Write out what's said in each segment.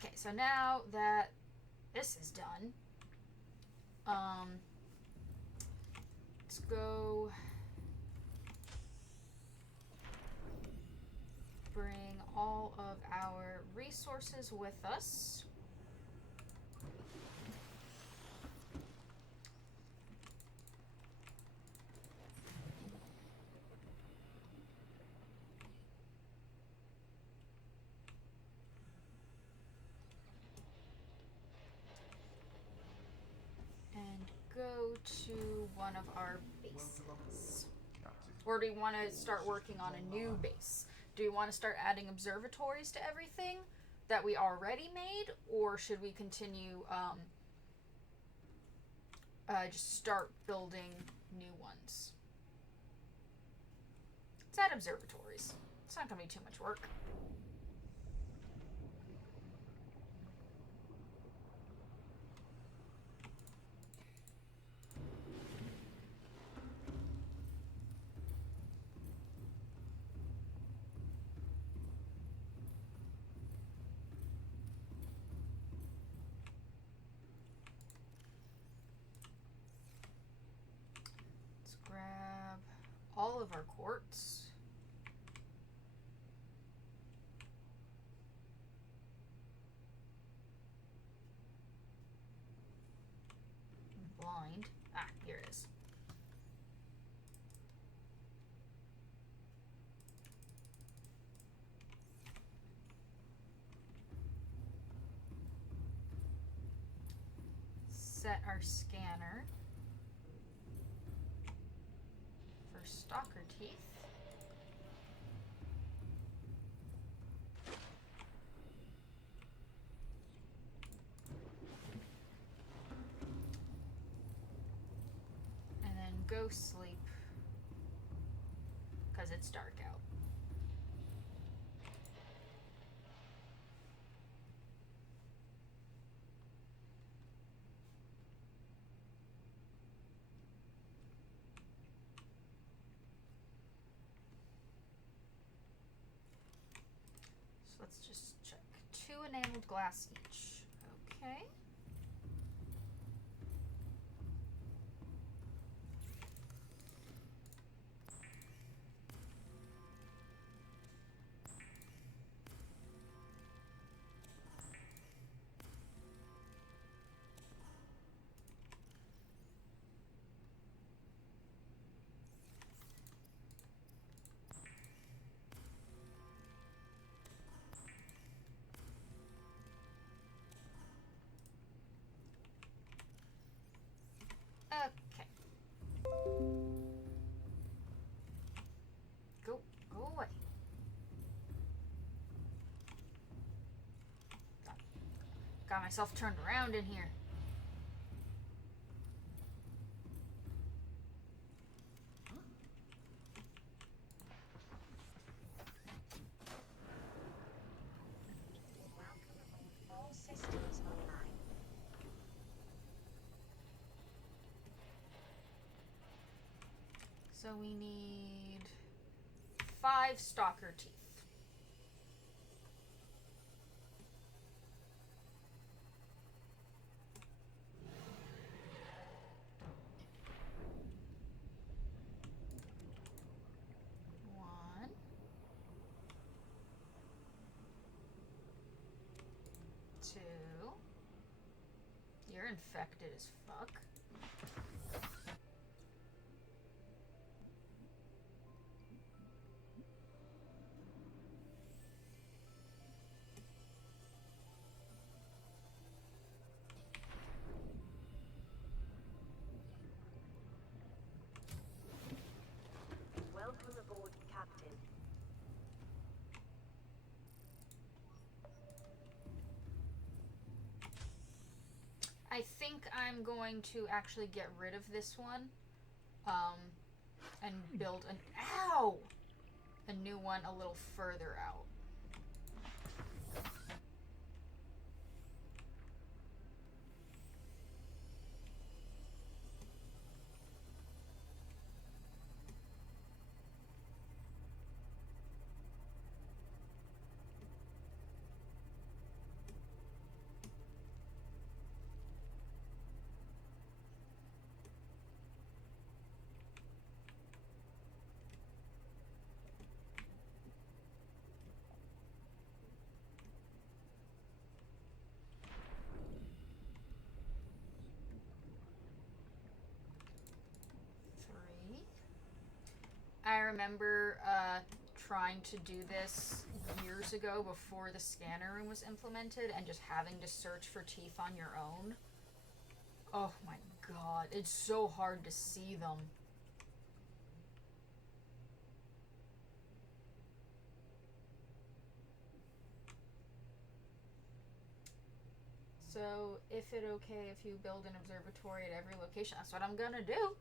Okay, so now that this is done, let's go bring all of our resources with us. And go to one of our bases. Or do you want to start working on a new base? Do you want to start adding observatories to everything that we already made? Or should we continue just start building new ones? Let's add observatories. It's not going to be too much work. Let's grab all of our quartz. Blind. Ah, here it is. Set our scanner for stalker teeth. And then go sleep because it's dark out. So let's just check. 2 enameled glass each. Okay. Okay. Go away. Got myself turned around in here. All systems online. So we need 5 stalker teeth. One. 2. You're infected as fuck. Welcome aboard, Captain. I think I'm going to actually get rid of this one and build an a new one a little further out. remember trying to do this years ago before the scanner room was implemented and just having to search for teeth on your own. Oh my god, it's so hard to see them. So, if it okay if you build an observatory at every location, that's what I'm gonna do.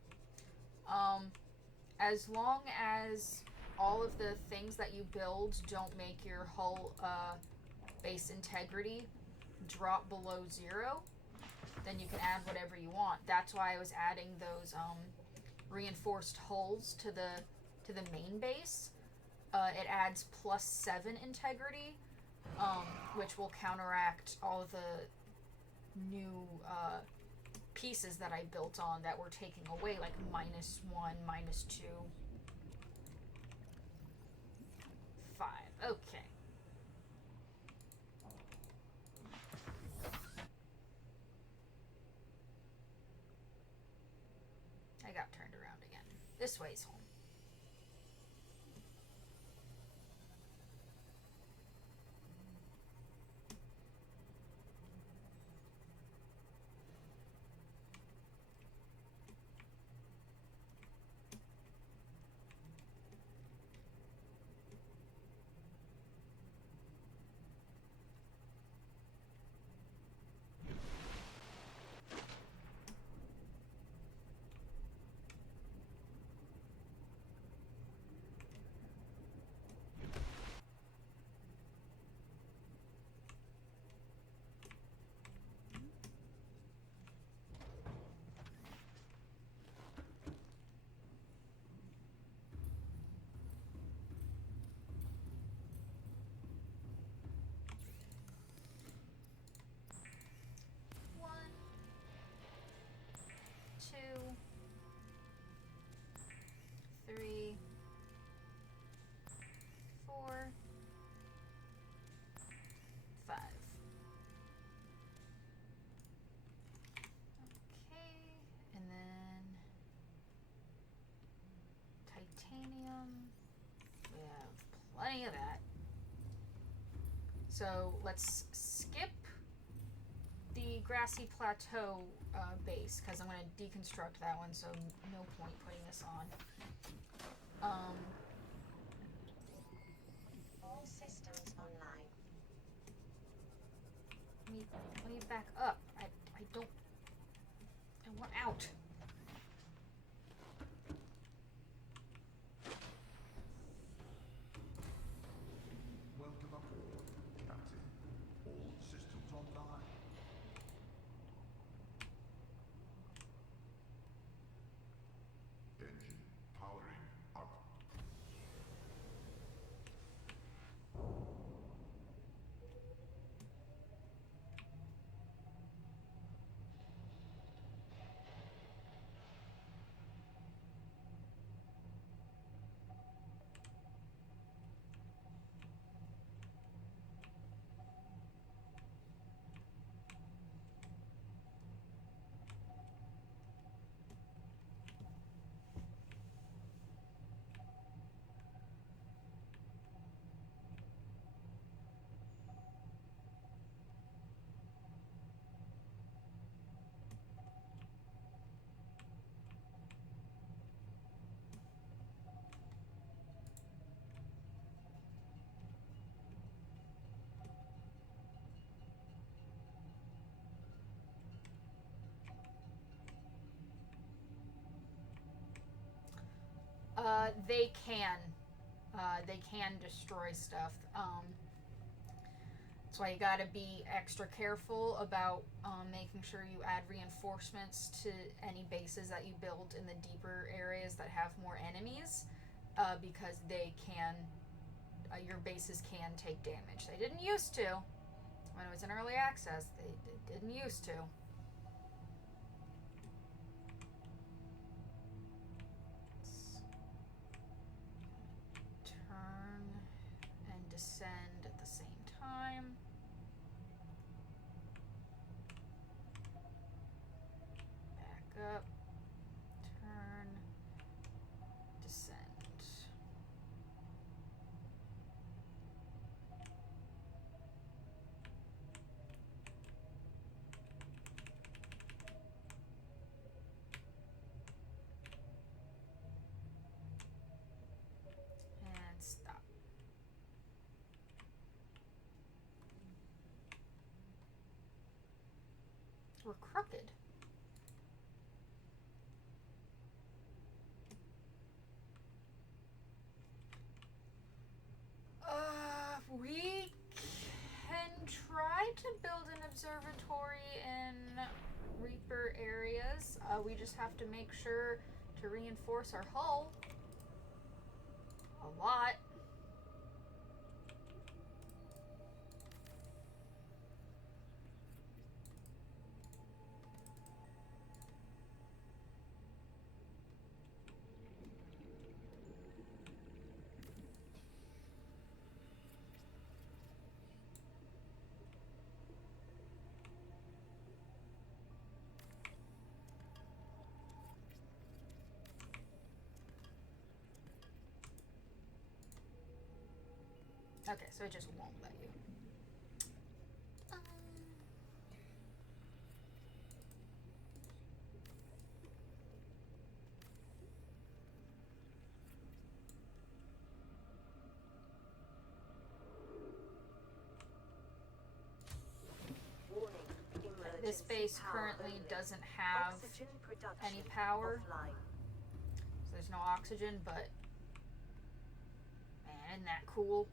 As long as all of the things that you build don't make your hull base integrity drop below 0, then you can add whatever you want. That's why I was adding those reinforced hulls to the main base. It adds +7 integrity, which will counteract all of the new pieces that I built on that were taking away, like -1, -2. 5. Okay. I got turned around again. This way's home. Two, 3, 4, 5. Okay, and then titanium. We have plenty of that. So let's skip the grassy plateau base because I'm going to deconstruct that one, so no point putting this on. All systems online. Let me back up. I don't. I want out. Welcome aboard, Captain. All systems online. Engine powering up. They can. They can destroy stuff. That's why you gotta be extra careful about making sure you add reinforcements to any bases that you build in the deeper areas that have more enemies, because they can, your bases can take damage. They didn't used to. When it was in early access, they didn't used to. Descend at the same time. Back up. Turn. Descend. We're crooked. We can try to build an observatory in Reaper areas. We just have to make sure to reinforce our hull a lot. Okay, so it just won't let you. Warning. This base currently doesn't have any power. So there's no oxygen, but man, isn't that cool?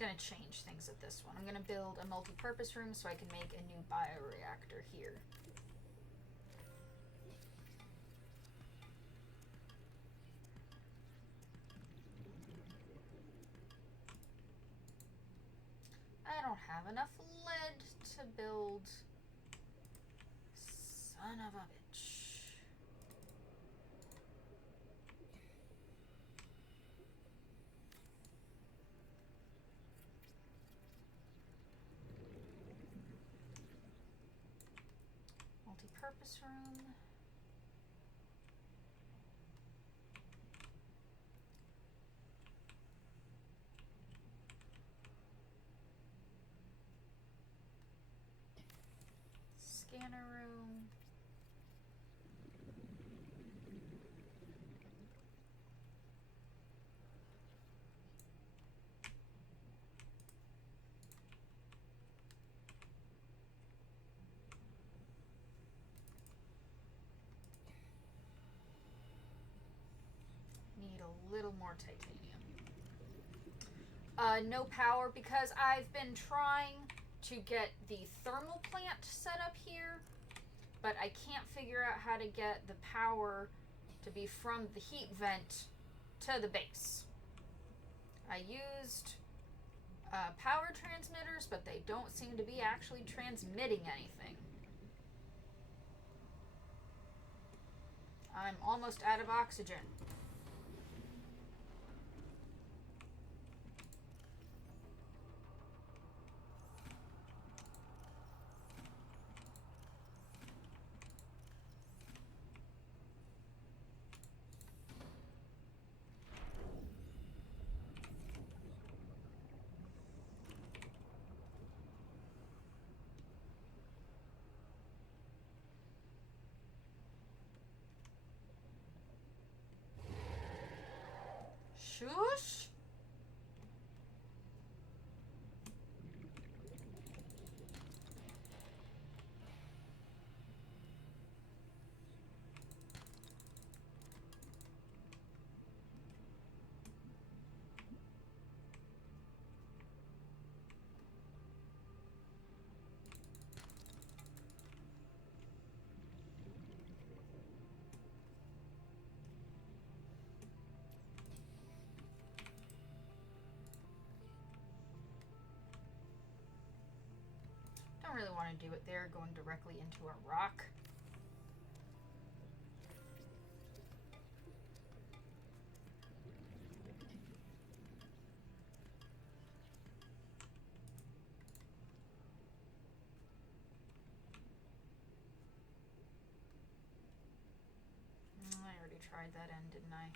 Gonna change things at this one. I'm gonna build a multi-purpose room so I can make a new bioreactor here. I don't have enough lead to build. Son of a bitch. Multi-purpose room. Scanner room. Need a little more titanium. No power because I've been trying to get the thermal plant set up here, but I can't figure out how to get the power to be from the heat vent to the base. I used power transmitters, but they don't seem to be actually transmitting anything. I'm almost out of oxygen. Shush. Don't really want to do it there, going directly into a rock. I already tried that end, didn't I?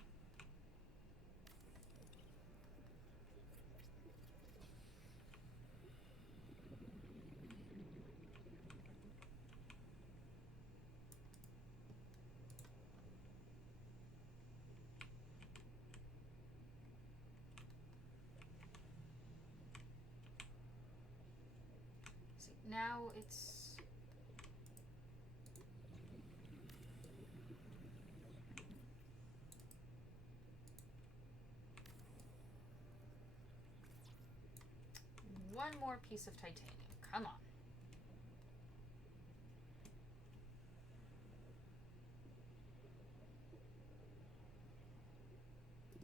now it's... One more piece of titanium. Come on.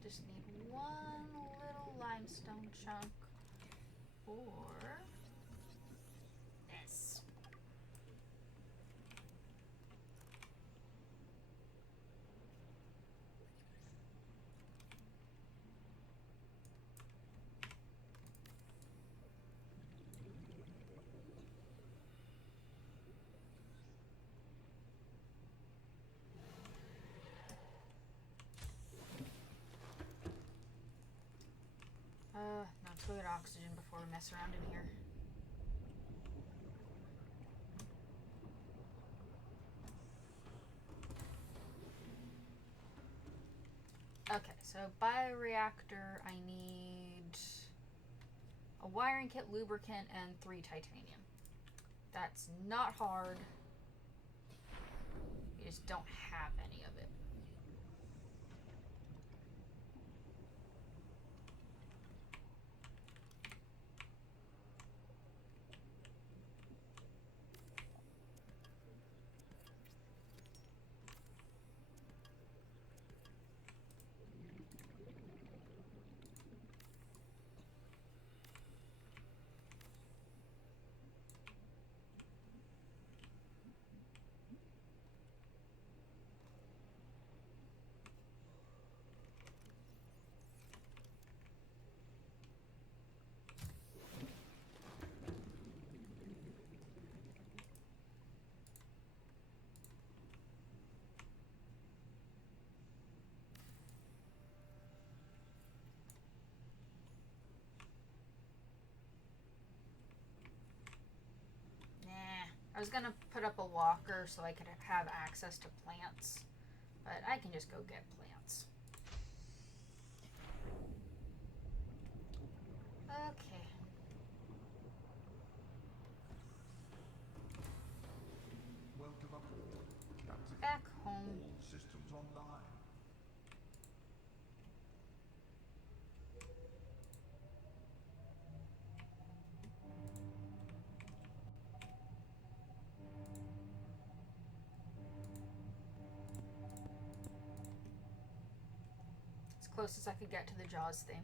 Just need one little limestone chunk for this. Now let's go get oxygen before we mess around in here. Okay, so bioreactor, I need a wiring kit, lubricant, and 3 titanium. That's not hard. You just don't have any of it. I was gonna put up a walker so I could have access to plants, but I can just go get plants. Okay. Welcome aboard, Captain. Back home. All systems online. As close as I could get to the Jaws thing.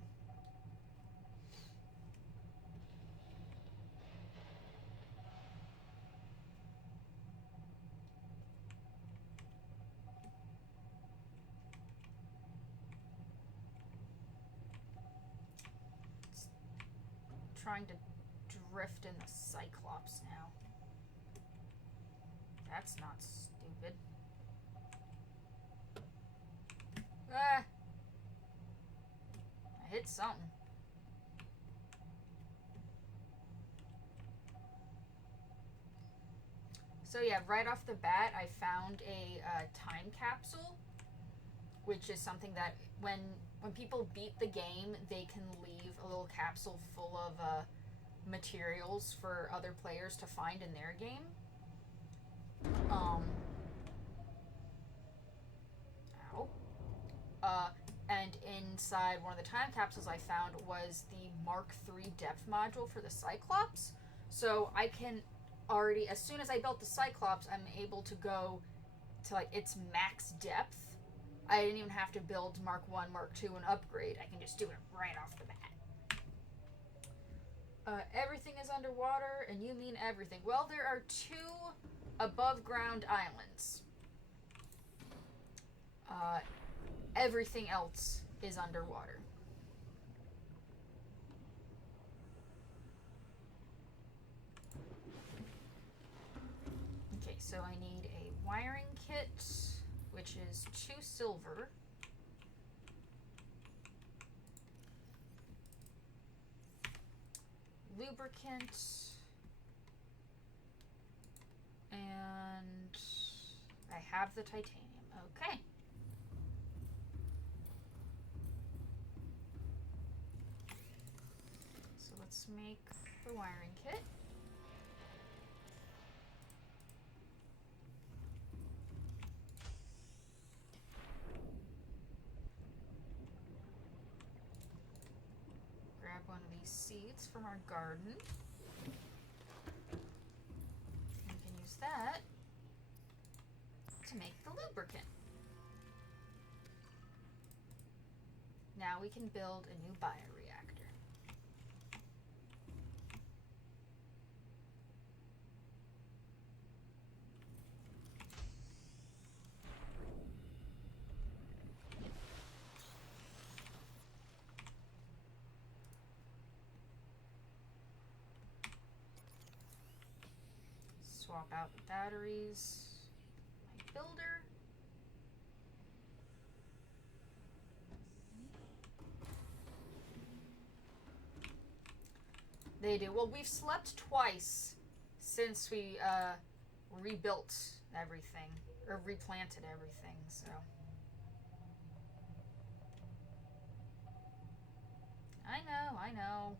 Trying to drift in the Cyclops now. That's not stupid. Ah! I hit something. So yeah, right off the bat, I found a time capsule, which is something that when people beat the game, they can leave a little capsule full of materials for other players to find in their game. And inside one of the time capsules I found was the Mark III depth module for the Cyclops. So I can already, as soon as I built the Cyclops, I'm able to go to like its max depth. I didn't even have to build Mark 1, Mark 2, and upgrade. I can just do it right off the bat. Everything is underwater, and you mean everything. Well, there are 2 above-ground islands. Everything else is underwater. Okay, so I need a wiring kit, which is 2 silver. Lubricant. And I have the titanium. Okay. So let's make the wiring kit. one of these seeds from our garden. We can use that to make the lubricant. Now we can build a new bioreactor. Swap out the batteries. My builder. They do. Well, we've slept twice since we rebuilt everything or replanted everything, so. I know, I know.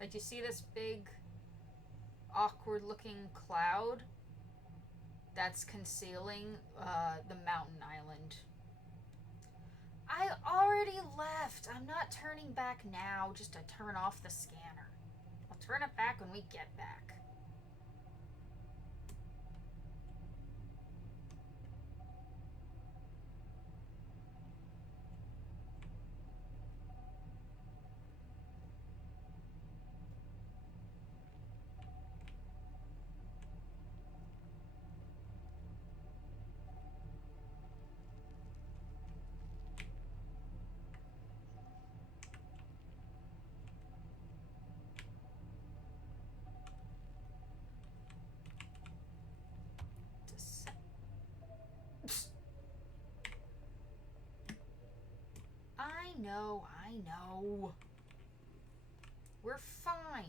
Like, you see this big, awkward-looking cloud that's concealing the mountain island? I already left. I'm not turning back now just to turn off the scanner. I'll turn it back when we get back. I know. We're fine.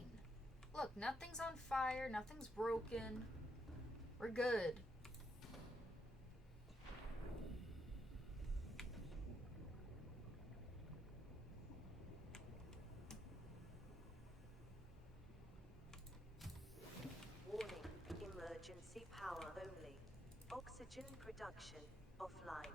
Look, nothing's on fire, nothing's broken. We're good. Warning, emergency power only. Oxygen production offline.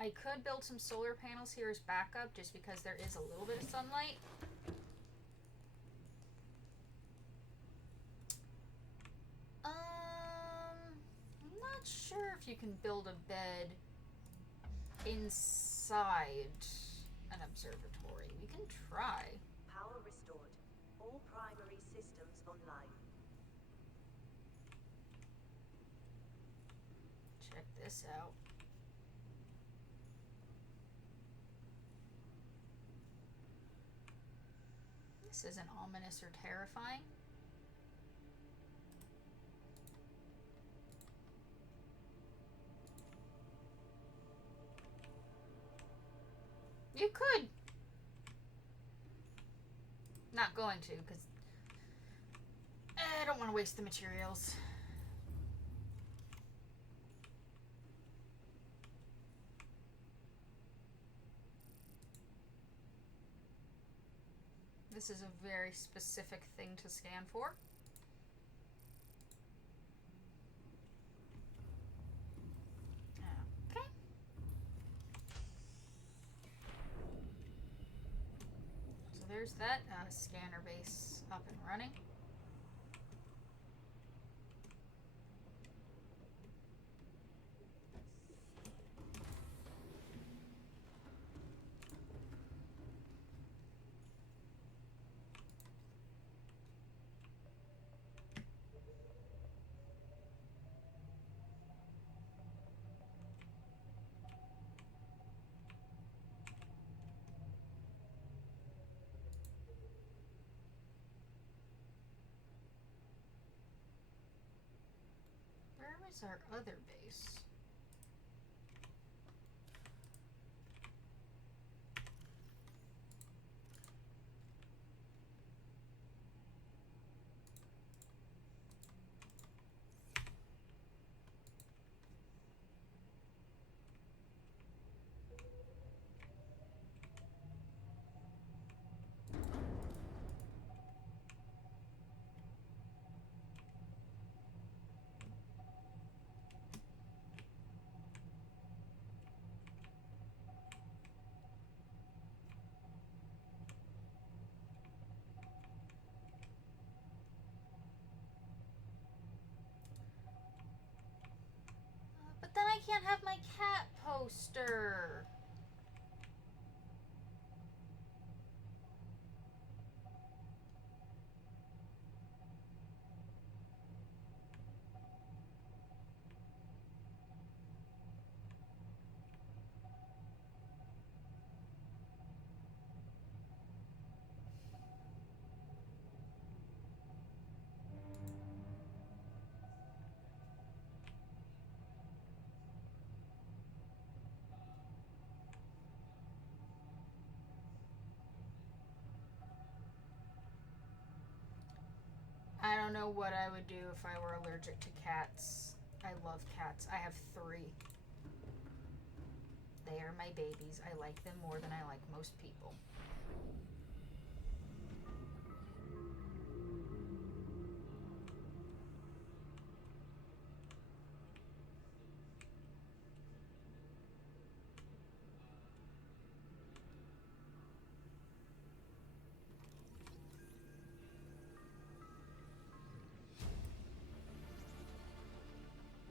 I could build some solar panels here as backup just because there is a little bit of sunlight. I'm not sure if you can build a bed inside an observatory. We can try. Power restored. All primary systems online. Check this out. This isn't ominous or terrifying. You could. Not going to, because I don't want to waste the materials. This is a very specific thing to scan for. Okay. there's that scanner base up and running. Where was our other base? But then I can't have my cat poster. I don't know what I would do if I were allergic to cats. I love cats. I have 3. They are my babies. I like them more than I like most people.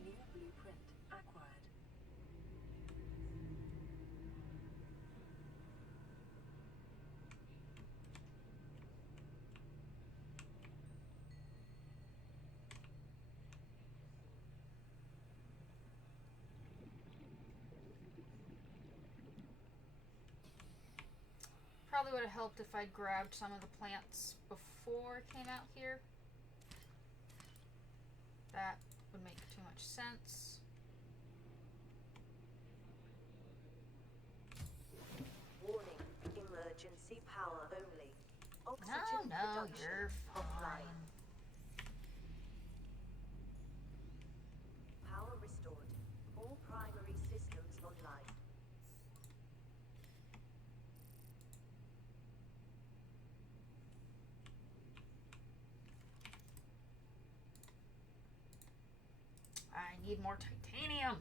New blueprint acquired. Probably would have helped if I grabbed some of the plants before I came out here. That would make too much sense. Warning, emergency power only. Oxygen No, production you're offline. fine. Power restored. All primary systems online. I need more titanium.